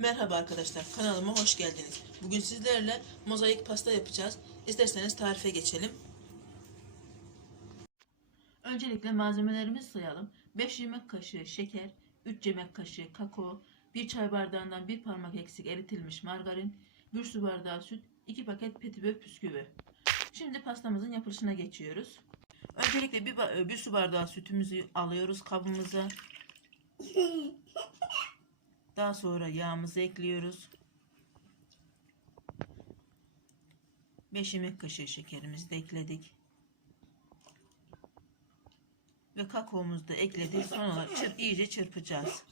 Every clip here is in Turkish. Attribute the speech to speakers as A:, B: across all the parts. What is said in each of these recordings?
A: Merhaba arkadaşlar, kanalıma hoş geldiniz. Bugün sizlerle mozaik pasta yapacağız. İsterseniz tarife geçelim. Öncelikle malzemelerimizi sayalım. 5 yemek kaşığı şeker, 3 yemek kaşığı kakao, 1 çay bardağından 1 parmak eksik eritilmiş margarin, 1 su bardağı süt, 2 paket petibör püsküvi. Şimdi pastamızın yapılışına geçiyoruz. Öncelikle bir, bir su bardağı sütümüzü alıyoruz kabımıza. Daha sonra yağımızı ekliyoruz. 5 yemek kaşığı şekerimizi de ekledik. Ve kakaomuzu da ekledik. Son olarak çır, iyice çırpacağız.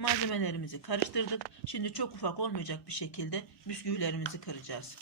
A: Malzemelerimizi karıştırdık. Şimdi çok ufak olmayacak bir şekilde bisküvilerimizi kıracağız.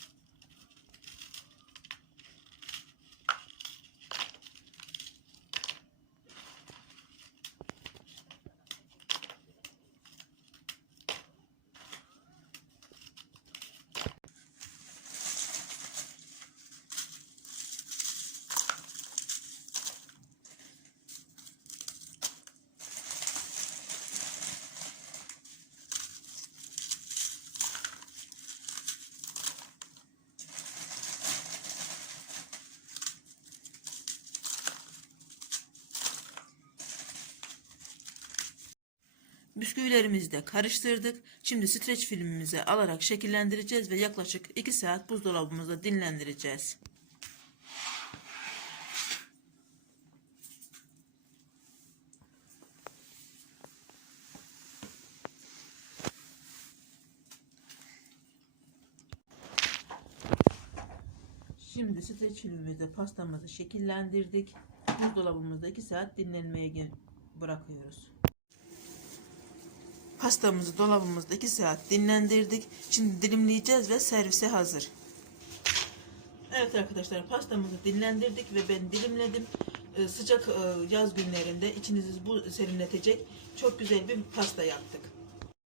A: Bisküvilerimizi de karıştırdık. Şimdi streç filmimizi alarak şekillendireceğiz ve yaklaşık 2 saat buzdolabımızda dinlendireceğiz. Şimdi streç filmimizde pastamızı şekillendirdik. Buzdolabımızda 2 saat dinlenmeye bırakıyoruz. Pastamızı dolabımızda 2 saat dinlendirdik. Şimdi dilimleyeceğiz ve servise hazır. Evet arkadaşlar pastamızı dinlendirdik ve ben dilimledim. Ee, sıcak e, yaz günlerinde içinizi bu serinletecek çok güzel bir pasta yaptık.